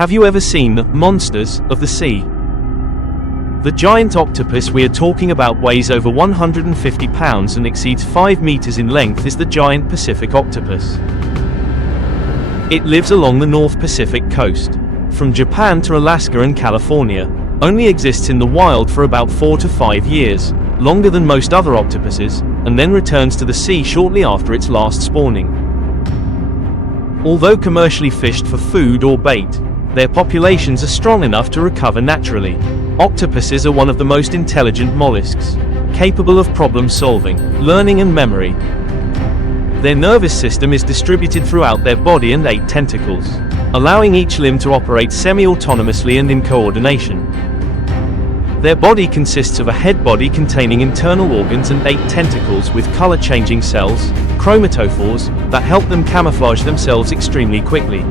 Have you ever seen the monsters of the sea? The giant octopus we are talking about weighs over 150 pounds and exceeds 5 meters in length is the giant Pacific octopus. It lives along the North Pacific coast, from Japan to Alaska and California, only exists in the wild for about 4 to 5 years, longer than most other octopuses, and then returns to the sea shortly after its last spawning. Although commercially fished for food or bait, their populations are strong enough to recover naturally. Octopuses are one of the most intelligent mollusks, capable of problem solving, learning and memory. Their nervous system is distributed throughout their body and 8 tentacles, allowing each limb to operate semi-autonomously and in coordination. Their body consists of a head body containing internal organs and 8 tentacles with color-changing cells, chromatophores, that help them camouflage themselves extremely quickly.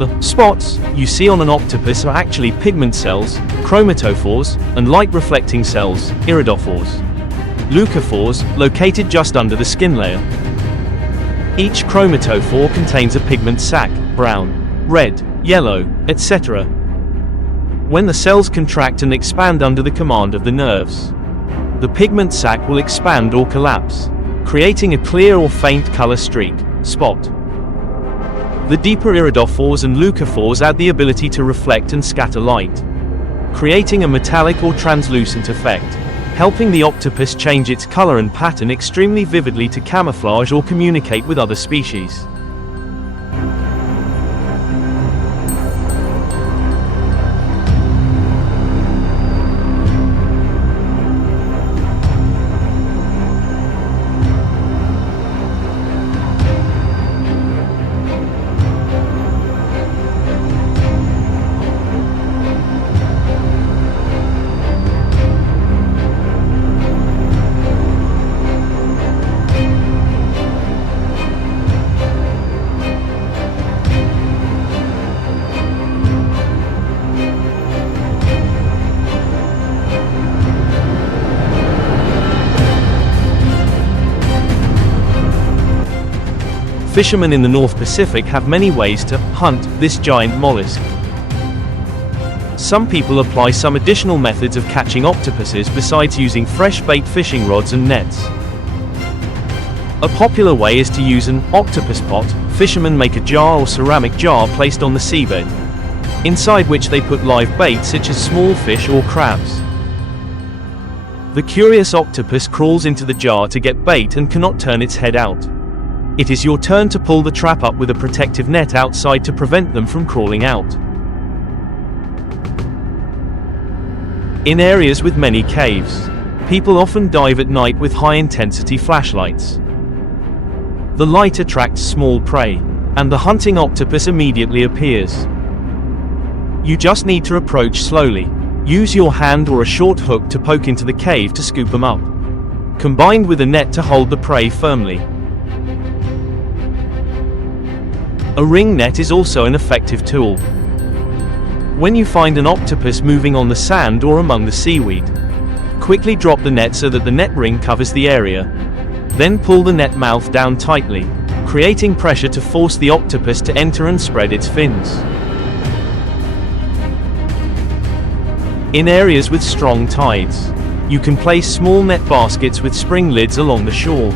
The spots you see on an octopus are actually pigment cells, chromatophores, and light-reflecting cells, iridophores. Leucophores, located just under the skin layer. Each chromatophore contains a pigment sac, brown, red, yellow, etc. When the cells contract and expand under the command of the nerves, the pigment sac will expand or collapse, creating a clear or faint color streak, spot. The deeper iridophores and leucophores add the ability to reflect and scatter light, creating a metallic or translucent effect, helping the octopus change its color and pattern extremely vividly to camouflage or communicate with other species. Fishermen in the North Pacific have many ways to hunt this giant mollusk. Some people apply some additional methods of catching octopuses besides using fresh bait fishing rods and nets. A popular way is to use an octopus pot. Fishermen make a jar or ceramic jar placed on the seabed, inside which they put live bait such as small fish or crabs. The curious octopus crawls into the jar to get bait and cannot turn its head out. It is your turn to pull the trap up with a protective net outside to prevent them from crawling out. In areas with many caves, people often dive at night with high-intensity flashlights. The light attracts small prey, and the hunting octopus immediately appears. You just need to approach slowly. Use your hand or a short hook to poke into the cave to scoop them up, combined with a net to hold the prey firmly. A ring net is also an effective tool. When you find an octopus moving on the sand or among the seaweed, quickly drop the net so that the net ring covers the area. Then pull the net mouth down tightly, creating pressure to force the octopus to enter and spread its fins. In areas with strong tides, you can place small net baskets with spring lids along the shore.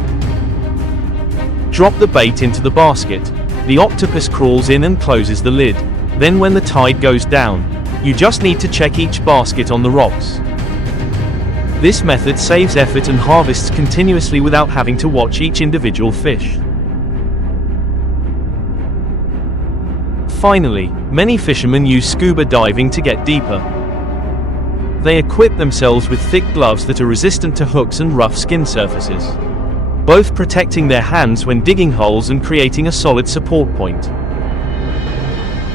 Drop the bait into the basket. The octopus crawls in and closes the lid. Then when the tide goes down, you just need to check each basket on the rocks. This method saves effort and harvests continuously without having to watch each individual fish. Finally, many fishermen use scuba diving to get deeper. They equip themselves with thick gloves that are resistant to hooks and rough skin surfaces, both protecting their hands when digging holes and creating a solid support point.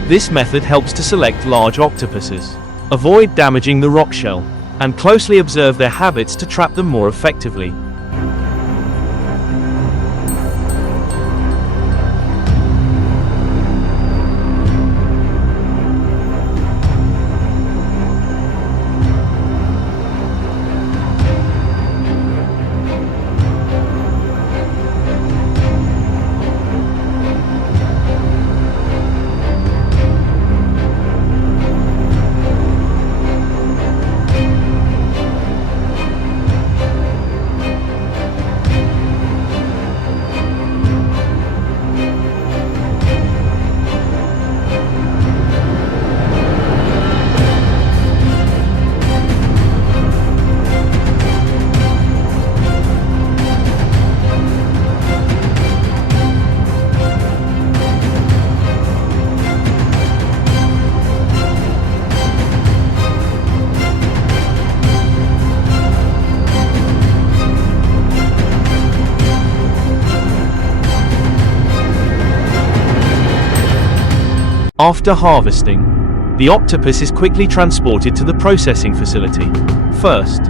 This method helps to select large octopuses, avoid damaging the rock shell, and closely observe their habits to trap them more effectively. After harvesting, the octopus is quickly transported to the processing facility. First,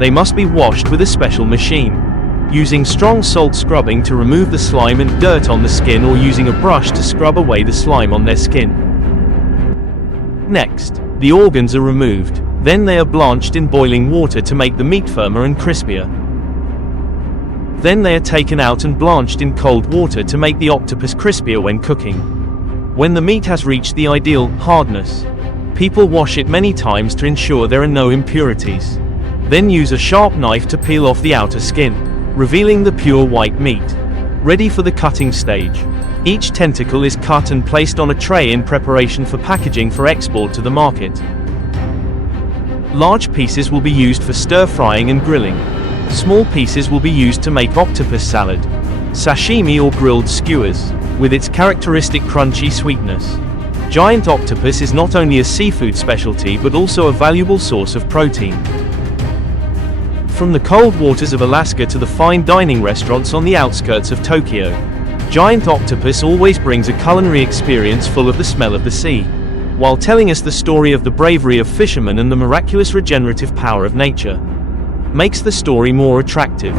they must be washed with a special machine, using strong salt scrubbing to remove the slime and dirt on the skin, or using a brush to scrub away the slime on their skin. Next, the organs are removed, then they are blanched in boiling water to make the meat firmer and crispier. Then they are taken out and blanched in cold water to make the octopus crispier when cooking. When the meat has reached the ideal hardness, people wash it many times to ensure there are no impurities. Then use a sharp knife to peel off the outer skin, revealing the pure white meat. Ready for the cutting stage. Each tentacle is cut and placed on a tray in preparation for packaging for export to the market. Large pieces will be used for stir-frying and grilling. Small pieces will be used to make octopus salad, sashimi, or grilled skewers, with its characteristic crunchy sweetness. Giant octopus is not only a seafood specialty but also a valuable source of protein. From the cold waters of Alaska to the fine dining restaurants on the outskirts of Tokyo, giant octopus always brings a culinary experience full of the smell of the sea, while telling us the story of the bravery of fishermen and the miraculous regenerative power of nature. Makes the story more attractive.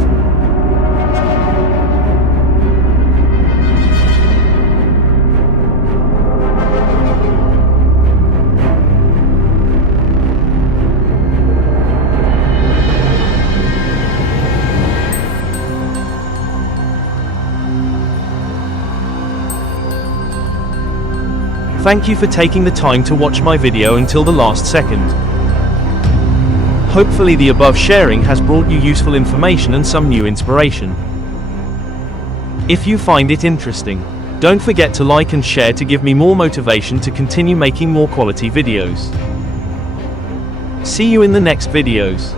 Thank you for taking the time to watch my video until the last second. Hopefully the above sharing has brought you useful information and some new inspiration. If you find it interesting, don't forget to like and share to give me more motivation to continue making more quality videos. See you in the next videos.